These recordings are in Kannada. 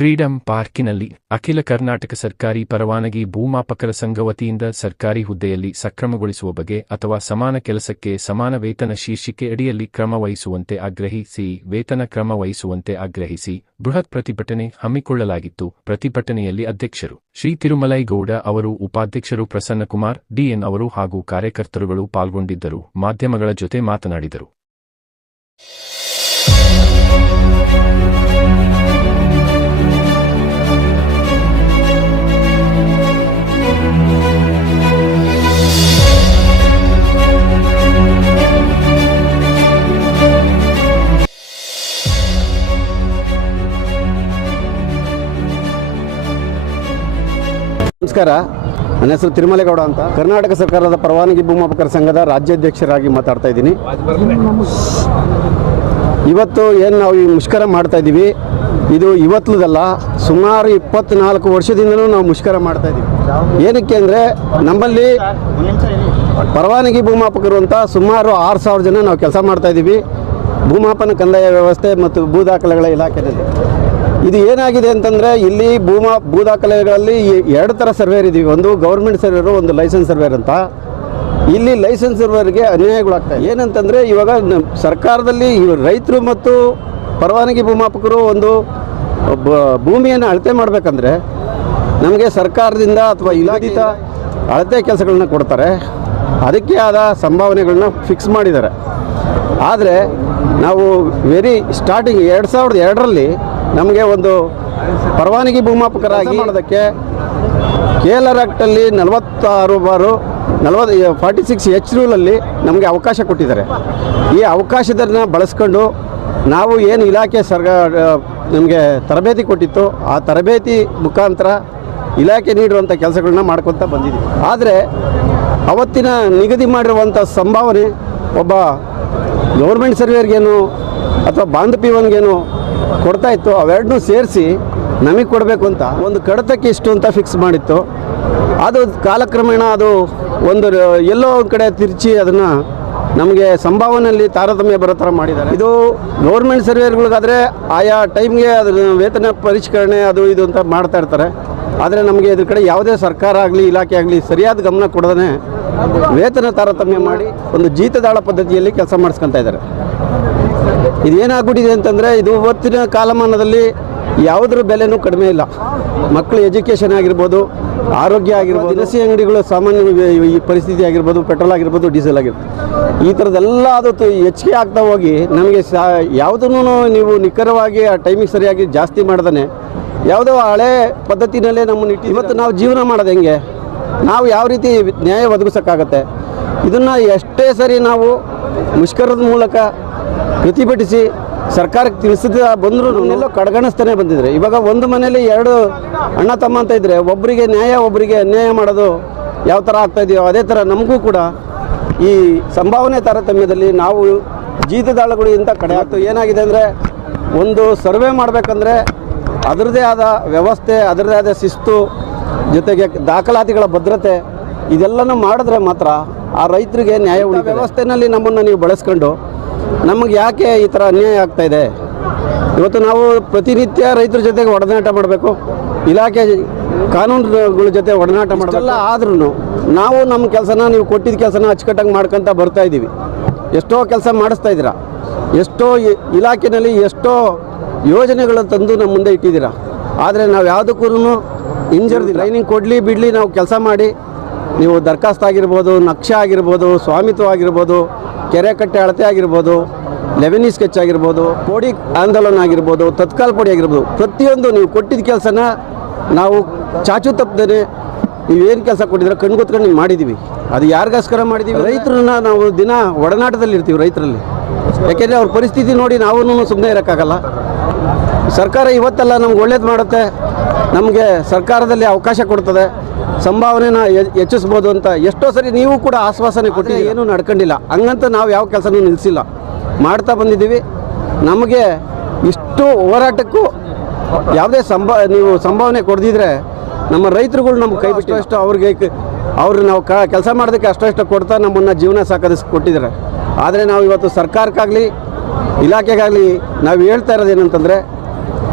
ಫ್ರೀಡಂ ಪಾರ್ಕಿನಲ್ಲಿ ಅಖಿಲ ಕರ್ನಾಟಕ ಸರ್ಕಾರಿ ಪರವಾನಗಿ ಭೂಮಾಪಕರ ಸಂಘ ವತಿಯಿಂದ ಸರ್ಕಾರಿ ಹುದ್ದೆಯಲ್ಲಿ ಸಕ್ರಮಗೊಳಿಸುವ ಬಗ್ಗೆ ಅಥವಾ ಸಮಾನ ಕೆಲಸಕ್ಕೆ ಸಮಾನ ವೇತನ ಶೀರ್ಷಿಕೆ ಅಡಿಯಲ್ಲಿ ಕ್ರಮ ವಹಿಸುವಂತೆ ಆಗ್ರಹಿಸಿ ವೇತನ ಕ್ರಮ ವಹಿಸುವಂತೆ ಆಗ್ರಹಿಸಿ ಬೃಹತ್ ಪ್ರತಿಭಟನೆ ಹಮ್ಮಿಕೊಳ್ಳಲಾಗಿತ್ತು. ಪ್ರತಿಭಟನೆಯಲ್ಲಿ ಅಧ್ಯಕ್ಷರು ಶ್ರೀ ತಿರುಮಲೈಗೌಡ ಅವರು, ಉಪಾಧ್ಯಕ್ಷರು ಪ್ರಸನ್ನಕುಮಾರ್ ಡಿಎನ್ ಅವರು ಹಾಗೂ ಕಾರ್ಯಕರ್ತರುಗಳು ಪಾಲ್ಗೊಂಡಿದ್ದರು. ಮಾಧ್ಯಮಗಳ ಜೊತೆ ಮಾತನಾಡಿದರು. ನಮಸ್ಕಾರ, ನನ್ನ ಹೆಸರು ತಿರುಮಲೈಗೌಡ ಅಂತ. ಕರ್ನಾಟಕ ಸರ್ಕಾರದ ಪರವಾನಗಿ ಭೂಮಾಪಕರ ಸಂಘದ ರಾಜ್ಯಾಧ್ಯಕ್ಷರಾಗಿ ಮಾತಾಡ್ತಾ ಇದ್ದೀನಿ. ಇವತ್ತು ಏನು ನಾವು ಈ ಮುಷ್ಕರ ಮಾಡ್ತಾ ಇದ್ದೀವಿ, ಇದು ಇವತ್ತದಲ್ಲ, ಸುಮಾರು 24 ವರ್ಷದಿಂದಲೂ ನಾವು ಮುಷ್ಕರ ಮಾಡ್ತಾ ಇದ್ದೀವಿ. ಏನಕ್ಕೆ ಅಂದರೆ ನಮ್ಮಲ್ಲಿ ಪರವಾನಗಿ ಭೂಮಾಪಕರು ಅಂತ ಸುಮಾರು 6000 ಜನ ನಾವು ಕೆಲಸ ಮಾಡ್ತಾ ಇದ್ದೀವಿ ಭೂಮಾಪನ ಕಂದಾಯ ವ್ಯವಸ್ಥೆ ಮತ್ತು ಭೂ ದಾಖಲೆಗಳ ಇಲಾಖೆಯಲ್ಲಿ. ಇದು ಏನಾಗಿದೆ ಅಂತಂದರೆ ಇಲ್ಲಿ ಭೂ ದಾಖಲೆಗಳಲ್ಲಿ 2 ಥರ ಸರ್ವೇರ್ ಇದ್ದೀವಿ. ಒಂದು ಗೌರ್ಮೆಂಟ್ ಸರ್ವೇರು, ಒಂದು ಲೈಸೆನ್ಸ್ ಸರ್ವೇರ್ ಅಂತ. ಇಲ್ಲಿ ಲೈಸೆನ್ಸ್ ಸರ್ವೇರ್ಗೆ ಅನ್ಯಾಯಗಳಾಗ್ತವೆ. ಏನಂತಂದರೆ ಇವಾಗ ಸರ್ಕಾರದಲ್ಲಿ ರೈತರು ಮತ್ತು ಪರವಾನಗಿ ಭೂಮಾಪಕರು ಒಂದು ಭೂಮಿಯನ್ನು ಅಳತೆ ಮಾಡಬೇಕಂದ್ರೆ ನಮಗೆ ಸರ್ಕಾರದಿಂದ ಅಥವಾ ಇಲಾಖಿತ ಅಳತೆ ಕೆಲಸಗಳನ್ನ ಕೊಡ್ತಾರೆ. ಅದಕ್ಕೆ ಆದ ಸಂಭಾವನೆಗಳನ್ನ ಫಿಕ್ಸ್ ಮಾಡಿದ್ದಾರೆ. ಆದರೆ ನಾವು ಸ್ಟಾರ್ಟಿಂಗ್ 2002ರಲ್ಲಿ ನಮಗೆ ಒಂದು ಪರವಾನಗಿ ಭೂಮಾಪಕರಾಗಿ ಮಾಡೋದಕ್ಕೆ KLR ಆ್ಯಕ್ಟಲ್ಲಿ 46H ರೂಲಲ್ಲಿ ನಮಗೆ ಅವಕಾಶ ಕೊಟ್ಟಿದ್ದಾರೆ. ಈ ಅವಕಾಶದನ್ನು ಬಳಸ್ಕೊಂಡು ನಾವು ಏನು ಇಲಾಖೆ ನಮಗೆ ತರಬೇತಿ ಕೊಟ್ಟಿತ್ತು, ಆ ತರಬೇತಿ ಮುಖಾಂತರ ಇಲಾಖೆ ನೀಡುವಂಥ ಕೆಲಸಗಳನ್ನ ಮಾಡ್ಕೊತ ಬಂದಿದ್ದೀವಿ. ಆದರೆ ಅವತ್ತಿನ ನಿಗದಿ ಮಾಡಿರುವಂಥ ಸಂಭಾವನೆ ಒಬ್ಬ ಗೌರ್ಮೆಂಟ್ ಸರ್ವೇರ್ಗೇನು ಅಥವಾ ಬಾಂಧ್ ಪಿವನ್ಗೇನು ಕೊಡ್ತಾ ಇತ್ತು, ಅವೆರಡನ್ನೂ ಸೇರಿಸಿ ನಮಗೆ ಕೊಡಬೇಕು ಅಂತ ಒಂದು ಕಡತಕ್ಕೆ ಇಷ್ಟು ಅಂತ ಫಿಕ್ಸ್ ಮಾಡಿತ್ತು. ಅದು ಕಾಲಕ್ರಮೇಣ ಅದು ಒಂದು ಎಲ್ಲೋ ಒಂದು ಕಡೆ ತಿರುಚಿ ಅದನ್ನು ನಮಗೆ ಸಂಭಾವನೆಯಲ್ಲಿ ತಾರತಮ್ಯ ಬರೋ ಥರ ಮಾಡಿದ್ದಾರೆ. ಇದು ಗೌರ್ಮೆಂಟ್ ಸರ್ವೇರ್ಗಳಿಗಾದರೆ ಆಯಾ ಟೈಮ್ಗೆ ಅದರ ವೇತನ ಪರಿಷ್ಕರಣೆ ಅದು ಇದು ಅಂತ ಮಾಡ್ತಾ ಇರ್ತಾರೆ. ಆದರೆ ನಮಗೆ ಇದ್ರ ಕಡೆ ಯಾವುದೇ ಸರ್ಕಾರ ಆಗಲಿ ಇಲಾಖೆ ಆಗಲಿ ಸರಿಯಾದ ಗಮನ ಕೊಡದೇ ವೇತನ ತಾರತಮ್ಯ ಮಾಡಿ ಒಂದು ಜೀತದಾಳ ಪದ್ಧತಿಯಲ್ಲಿ ಕೆಲಸ ಮಾಡಿಸ್ಕೊತಾ ಇದ್ದಾರೆ. ಇದೇನಾಗ್ಬಿಟ್ಟಿದೆ ಅಂತಂದರೆ ಇದು ಇವತ್ತಿನ ಕಾಲಮಾನದಲ್ಲಿ ಯಾವುದ್ರ ಬೆಲೆನೂ ಕಡಿಮೆ ಇಲ್ಲ. ಮಕ್ಕಳ ಎಜುಕೇಷನ್ ಆಗಿರ್ಬೋದು, ಆರೋಗ್ಯ ಆಗಿರ್ಬೋದು, ದಿನಸಿ ಅಂಗಡಿಗಳು ಸಾಮಾನ್ಯ ಈ ಪರಿಸ್ಥಿತಿ ಆಗಿರ್ಬೋದು, ಪೆಟ್ರೋಲ್ ಆಗಿರ್ಬೋದು, ಡೀಸೆಲ್ ಆಗಿರ್ಬೋದು, ಈ ಥರದ್ದೆಲ್ಲ ಅದು ಹೆಚ್ಚಿಗೆ ಆಗ್ತಾ ಹೋಗಿ ನಮಗೆ ಯಾವುದನ್ನು ನೀವು ನಿಖರವಾಗಿ ಆ ಟೈಮಿಗೆ ಸರಿಯಾಗಿ ಜಾಸ್ತಿ ಮಾಡ್ದೇ ಯಾವುದೋ ಹಳೆ ಪದ್ಧತಿನಲ್ಲೇ ನಮ್ಮನ್ನು ಇವತ್ತು ನಾವು ಜೀವನ ಮಾಡೋದು ಹೆಂಗೆ, ನಾವು ಯಾವ ರೀತಿ ನ್ಯಾಯ ಒದಗಿಸೋಕ್ಕಾಗತ್ತೆ? ಇದನ್ನು ಎಷ್ಟೇ ಸರಿ ನಾವು ಮುಷ್ಕರದ ಮೂಲಕ ಪ್ರತಿಭಟಿಸಿ ಸರ್ಕಾರಕ್ಕೆ ತಿಳಿಸಿದ ಬಂದರೂ ಎಲ್ಲೋ ಕಡೆಗಣಿಸ್ತಾನೆ ಬಂದಿದ್ರೆ. ಇವಾಗ ಒಂದು ಮನೆಯಲ್ಲಿ 2 ಅಣ್ಣ ತಮ್ಮ ಅಂತ ಇದ್ದರೆ ಒಬ್ಬರಿಗೆ ನ್ಯಾಯ ಒಬ್ಬರಿಗೆ ಅನ್ಯಾಯ ಮಾಡೋದು ಯಾವ ಥರ ಆಗ್ತಾಯಿದೆಯೋ ಅದೇ ಥರ ನಮಗೂ ಕೂಡ ಈ ಸಂಭಾವನೆ ತಾರತಮ್ಯದಲ್ಲಿ ನಾವು ಜೀತದಾಳುಗಳಿಂದ ಕಡೆ ಆಗ್ತದೆ. ಏನಾಗಿದೆ ಅಂದರೆ ಒಂದು ಸರ್ವೆ ಮಾಡಬೇಕಂದ್ರೆ ಅದರದೇ ಆದ ವ್ಯವಸ್ಥೆ, ಅದರದೇ ಆದ ಶಿಸ್ತು, ಜೊತೆಗೆ ದಾಖಲಾತಿಗಳ ಭದ್ರತೆ ಇದೆಲ್ಲನೂ ಮಾಡಿದ್ರೆ ಮಾತ್ರ ಆ ರೈತರಿಗೆ ನ್ಯಾಯ ಉಳಿದ ವ್ಯವಸ್ಥೆಯಲ್ಲಿ ನಮ್ಮನ್ನು ನೀವು ಬಳಸ್ಕೊಂಡು ನಮಗೆ ಯಾಕೆ ಈ ಥರ ಅನ್ಯಾಯ ಆಗ್ತಾಯಿದೆ? ಇವತ್ತು ನಾವು ಪ್ರತಿನಿತ್ಯ ರೈತರ ಜೊತೆಗೆ ಒಡನಾಟ ಮಾಡಬೇಕು, ಇಲಾಖೆ ಕಾನೂನುಗಳ ಜೊತೆ ಒಡನಾಟ ಮಾಡಲ್ಲ. ಆದ್ರೂ ನಾವು ನಮ್ಮ ಕೆಲಸನ, ನೀವು ಕೊಟ್ಟಿದ್ದ ಕೆಲಸನ ಅಚ್ಚುಕಟ್ಟಾಗಿ ಮಾಡ್ಕೊತ ಬರ್ತಾ ಇದ್ದೀವಿ. ಎಷ್ಟೋ ಕೆಲಸ ಮಾಡಿಸ್ತಾ ಇದ್ದೀರಾ, ಎಷ್ಟೋ ಇಲಾಖೆಯಲ್ಲಿ ಎಷ್ಟೋ ಯೋಜನೆಗಳು ತಂದು ನಮ್ಮ ಮುಂದೆ ಇಟ್ಟಿದ್ದೀರಾ. ಆದರೆ ನಾವು ಯಾವುದಕ್ಕೂ ಹಿಂಜರಿದಿಲ್ಲ. ಟ್ರೈನಿಂಗ್ ಕೊಡಲಿ ಬಿಡಲಿ, ನಾವು ಕೆಲಸ ಮಾಡಿ ನೀವು ದರಖಾಸ್ತು ಆಗಿರ್ಬೋದು, ನಕ್ಷೆ ಆಗಿರ್ಬೋದು, ಸ್ವಾಮಿತ್ವ ಆಗಿರ್ಬೋದು, ಕೆರೆ ಕಟ್ಟೆ ಅಳತೆ ಆಗಿರ್ಬೋದು, ಲೆವೆನಿ ಸ್ಕೆಚ್ ಆಗಿರ್ಬೋದು, ಪೋಡಿ ಆಂದೋಲನ ಆಗಿರ್ಬೋದು, ತತ್ಕಾಲ್ ಪೋಡಿ ಆಗಿರ್ಬೋದು, ಪ್ರತಿಯೊಂದು ನೀವು ಕೊಟ್ಟಿದ್ದ ಕೆಲಸನ ನಾವು ಚಾಚು ತಪ್ಪದೇ ನೀವೇನು ಕೆಲಸ ಕೊಟ್ಟಿದ್ರೆ ಕಣ್ಗೊತ್ಕೊಂಡು ನೀವು ಮಾಡಿದ್ದೀವಿ. ಅದು ಯಾರಿಗೋಸ್ಕರ ಮಾಡಿದ್ದೀವಿ? ರೈತರನ್ನ ನಾವು ದಿನ ಒಡನಾಟದಲ್ಲಿ ಇರ್ತೀವಿ ರೈತರಲ್ಲಿ. ಯಾಕೆಂದರೆ ಅವ್ರ ಪರಿಸ್ಥಿತಿ ನೋಡಿ ನಾವು ಸುಮ್ಮನೆ ಇರೋಕ್ಕಾಗಲ್ಲ. ಸರ್ಕಾರ ಇವತ್ತೆಲ್ಲ ನಮ್ಗೆ ಒಳ್ಳೇದು ಮಾಡುತ್ತೆ, ನಮಗೆ ಸರ್ಕಾರದಲ್ಲಿ ಅವಕಾಶ ಕೊಡ್ತದೆ, ಸಂಭಾವನೆನ ಹೆಚ್ಚಿಸ್ಬೋದು ಅಂತ ಎಷ್ಟೋ ಸರಿ ನೀವು ಕೂಡ ಆಶ್ವಾಸನೆ ಕೊಟ್ಟು ಏನೂ ನಡ್ಕೊಂಡಿಲ್ಲ. ಹಂಗಂತ ನಾವು ಯಾವ ಕೆಲಸನೂ ನಿಲ್ಲಿಸಿಲ್ಲ, ಮಾಡ್ತಾ ಬಂದಿದ್ದೀವಿ. ನಮಗೆ ಇಷ್ಟು ಹೋರಾಟಕ್ಕೂ ಯಾವುದೇ ನೀವು ಸಂಭಾವನೆ ಕೊಡ್ದಿದ್ರೆ ನಮ್ಮ ರೈತರುಗಳು ನಮ್ಗೆ ಕೈ ಬಿಟ್ಟು ಅಷ್ಟು ಅವ್ರಿಗೆ ನಾವು ಕೆಲಸ ಮಾಡೋದಕ್ಕೆ ಅಷ್ಟು ಕೊಡ್ತಾ ನಮ್ಮನ್ನು ಜೀವನ ಸಾಕೋದಿಸ್ಕೊಟ್ಟಿದ್ದಾರೆ. ಆದರೆ ನಾವು ಇವತ್ತು ಸರ್ಕಾರಕ್ಕಾಗಲಿ ಇಲಾಖೆಗಾಗಲಿ ನಾವು ಹೇಳ್ತಾ ಇರೋದೇನಂತಂದರೆ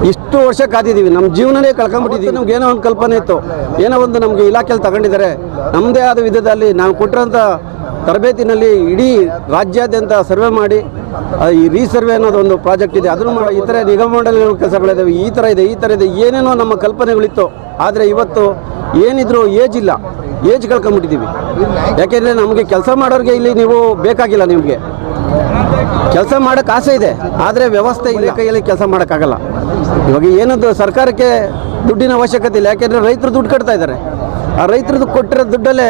ಇಷ್ಟು ವರ್ಷ ಕಾದಿದ್ದೀವಿ, ನಮ್ಮ ಜೀವನನೇ ಕಳ್ಕೊಂಡ್ಬಿಟ್ಟಿದ್ದೀವಿ. ನಮ್ಗೆ ಏನೋ ಒಂದು ಕಲ್ಪನೆ ಇತ್ತು, ಏನೋ ಒಂದು ನಮಗೆ ಇಲಾಖೆಯಲ್ಲಿ ತಗೊಂಡಿದ್ದಾರೆ, ನಮ್ಮದೇ ಆದ ವಿಧದಲ್ಲಿ ನಾವು ಕೊಟ್ಟಿರೋಂಥ ತರಬೇತಿನಲ್ಲಿ ಇಡೀ ರಾಜ್ಯಾದ್ಯಂತ ಸರ್ವೆ ಮಾಡಿ ಈ ರೀಸರ್ವೆ ಅನ್ನೋದು ಒಂದು ಪ್ರಾಜೆಕ್ಟ್ ಇದೆ, ಅದನ್ನು ಈ ಥರ ನಿಗಮ ಮಂಡಳಿಗಳ ಕೆಲಸಗಳಿದ್ದಾವೆ, ಈ ಥರ ಇದೆ ಏನೇನೋ ನಮ್ಮ ಕಲ್ಪನೆಗಳಿತ್ತು. ಆದರೆ ಇವತ್ತು ಏನಿದ್ರು ಏಜ್ ಇಲ್ಲ, ಏಜ್ ಕಳ್ಕೊಂಡ್ಬಿಟ್ಟಿದ್ದೀವಿ. ಯಾಕೆಂದರೆ ನಮಗೆ ಕೆಲಸ ಮಾಡೋರಿಗೆ ಇಲ್ಲಿ ನೀವು ಬೇಕಾಗಿಲ್ಲ, ನಿಮಗೆ ಕೆಲಸ ಮಾಡೋಕ್ಕೆ ಆಸೆ ಇದೆ, ಆದರೆ ವ್ಯವಸ್ಥೆ ಇಲ್ಲ, ಕೈಯಲ್ಲಿ ಕೆಲಸ ಮಾಡೋಕ್ಕಾಗಲ್ಲ. ಇವಾಗ ಏನದು ಸರ್ಕಾರಕ್ಕೆ ದುಡ್ಡಿನ ಅವಶ್ಯಕತೆ ಇಲ್ಲ, ಯಾಕೆಂದರೆ ರೈತರು ದುಡ್ಡು ಕಟ್ತಾ ಇದ್ದಾರೆ. ಆ ರೈತರದ್ದು ಕೊಟ್ಟಿರೋ ದುಡ್ಡಲ್ಲೇ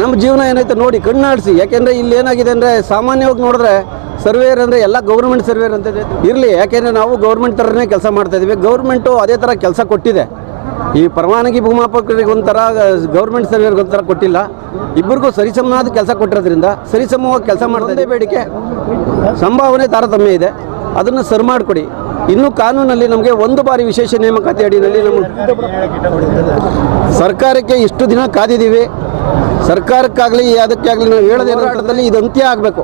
ನಮ್ಮ ಜೀವನ ಏನೈತೆ ನೋಡಿ ಕಣ್ಣಾಡಿಸಿ. ಯಾಕೆಂದರೆ ಇಲ್ಲಿ ಏನಾಗಿದೆ ಅಂದರೆ ಸಾಮಾನ್ಯವಾಗಿ ನೋಡಿದ್ರೆ ಸರ್ವೇಯರ್ ಅಂದರೆ ಎಲ್ಲ ಗೌರ್ಮೆಂಟ್ ಸರ್ವೇಯರ್ ಅಂತ ಇರಲಿ, ಯಾಕೆಂದರೆ ನಾವು ಗೌರ್ಮೆಂಟ್ ಥರನೇ ಕೆಲಸ ಮಾಡ್ತಾಯಿದ್ದೀವಿ. ಗೌರ್ಮೆಂಟು ಅದೇ ಥರ ಕೆಲಸ ಕೊಟ್ಟಿದೆ. ಈ ಪರವಾನಗಿ ಭೂಮಾಪಕರಿಗೆ ಒಂಥರ, ಗೌರ್ಮೆಂಟ್ ಸರ್ವೇಯರ್ಗೆ ಒಂಥರ ಕೊಟ್ಟಿಲ್ಲ. ಇಬ್ಬರಿಗೂ ಸರಿಸಮನಾದ ಕೆಲಸ ಕೊಟ್ಟಿರೋದ್ರಿಂದ ಸರಿಸಮವಾಗಿ ಕೆಲಸ ಮಾಡೋದೇ ಬೇಡಿಕೆ, ಸಂಭಾವನೆ ತಾರತಮ್ಯ ಇದೆ, ಅದನ್ನು ಸರಿ ಮಾಡಿಕೊಡಿ. ಇನ್ನೂ ಕಾನೂನಲ್ಲಿ ನಮಗೆ ಒಂದು ಬಾರಿ ವಿಶೇಷ ನೇಮಕಾತಿ ಅಡಿಯಲ್ಲಿ ನಮ್ಮ ಸರ್ಕಾರಕ್ಕೆ ಇಷ್ಟು ದಿನ ಕಾದಿದ್ದೀವಿ. ಸರ್ಕಾರಕ್ಕಾಗಲಿ ಅದಕ್ಕೆ ಆಗಲಿ ನಾವು ಹೇಳೋದೇನಂತಂದಲ್ಲಿ ಇದು ಅಂತ್ಯ ಆಗಬೇಕು.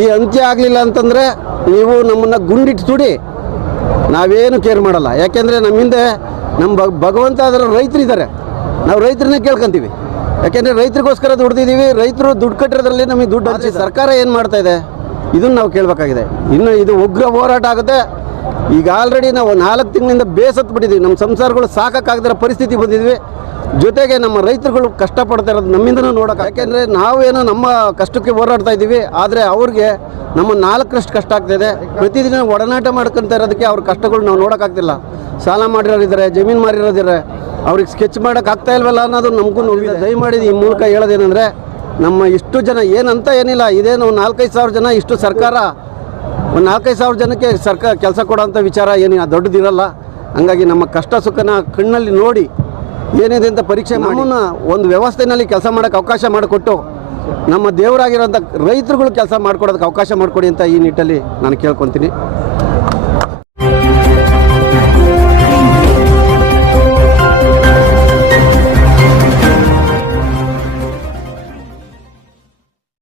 ಈ ಅಂತ್ಯ ಆಗಲಿಲ್ಲ ಅಂತಂದರೆ ನೀವು ನಮ್ಮನ್ನು ಗುಂಡಿಟ್ಟು ಸುಡಿ, ನಾವೇನು ಕೇರ್ ಮಾಡಲ್ಲ. ಯಾಕೆಂದರೆ ನಮ್ಮಿಂದೆ ನಮ್ಮ ಭಗವಂತ ಅದರ ರೈತರಿದ್ದಾರೆ, ನಾವು ರೈತರನ್ನೇ ಕೇಳ್ಕೊಂತೀವಿ. ಯಾಕೆಂದರೆ ರೈತರಿಗೋಸ್ಕರ ದುಡ್ದಿದ್ದೀವಿ, ರೈತರು ದುಡ್ಡು ಕಟ್ಟಿರೋದ್ರಲ್ಲಿ ನಮಗೆ ದುಡ್ಡು ಹಂಚಿ ಸರ್ಕಾರ ಏನು ಮಾಡ್ತಾ ಇದೆ ಇದನ್ನು ನಾವು ಕೇಳಬೇಕಾಗಿದೆ. ಇನ್ನು ಇದು ಉಗ್ರ ಹೋರಾಟ ಆಗುತ್ತೆ. ಈಗ ಆಲ್ರೆಡಿ ನಾವು 4 ತಿಂಗಳಿಂದ ಬೇಸತ್ಬಿಟ್ಟಿದ್ದೀವಿ, ನಮ್ಮ ಸಂಸಾರಗಳು ಸಾಕಾಗದಿರೋ ಪರಿಸ್ಥಿತಿ ಬಂದಿದ್ವಿ. ಜೊತೆಗೆ ನಮ್ಮ ರೈತರುಗಳು ಕಷ್ಟಪಡ್ತಾ ಇರೋದು ನಮ್ಮಿಂದನೂ ನೋಡೋಕೆ, ಯಾಕೆಂದರೆ ನಾವೇನೋ ನಮ್ಮ ಕಷ್ಟಕ್ಕೆ ಹೋರಾಡ್ತಾ ಇದ್ದೀವಿ, ಆದರೆ ಅವ್ರಿಗೆ ನಮ್ಮ 4ರಷ್ಟು ಕಷ್ಟ ಆಗ್ತಾಯಿದೆ. ಪ್ರತಿದಿನ ಒಡನಾಟ ಮಾಡ್ಕೊತಾ ಇರೋದಕ್ಕೆ ಅವ್ರ ಕಷ್ಟಗಳು ನಾವು ನೋಡೋಕ್ಕಾಗ್ತಿಲ್ಲ. ಸಾಲ ಮಾಡಿರೋರಿದ್ದಾರೆ, ಜಮೀನು ಮಾರಿರೋದಿದ್ದಾರೆ, ಅವ್ರಿಗೆ ಸ್ಕೆಚ್ ಮಾಡೋಕ್ಕಾಗ್ತಾ ಇಲ್ವಲ್ಲ ಅನ್ನೋದು ನಮಗೂ ನೋಡಿದೆ. ದಯಮಾಡಿ ಈ ಮೂಲಕ ಹೇಳೋದೇನೆಂದರೆ, ನಮ್ಮ ಇಷ್ಟು ಜನ ಏನಂತ ಏನಿಲ್ಲ, ಇದೇನು 4-5 ಸಾವಿರ ಜನ, ಇಷ್ಟು ಸರ್ಕಾರ ಒಂದು 4-5 ಸಾವಿರ ಜನಕ್ಕೆ ಸರ್ಕಾರ ಕೆಲಸ ಕೊಡೋಂಥ ವಿಚಾರ ಏನು ದೊಡ್ಡದಿರಲ್ಲ. ಹಂಗಾಗಿ ನಮ್ಮ ಕಷ್ಟ ಸುಖನ ಕಣ್ಣಲ್ಲಿ ನೋಡಿ ಏನಿದೆ ಅಂತ ಪರೀಕ್ಷೆ ನಮ್ಮನ್ನು ಒಂದು ವ್ಯವಸ್ಥೆಯಲ್ಲಿ ಕೆಲಸ ಮಾಡೋಕ್ಕೆ ಅವಕಾಶ ಮಾಡಿಕೊಟ್ಟು ನಮ್ಮ ದೇವರಾಗಿರೋಂಥ ರೈತರುಗಳು ಕೆಲಸ ಮಾಡ್ಕೊಡೋದಕ್ಕೆ ಅವಕಾಶ ಮಾಡಿಕೊಡಿ ಅಂತ ಈ ನಿಟ್ಟಲ್ಲಿ ನಾನು ಕೇಳ್ಕೊತೀನಿ.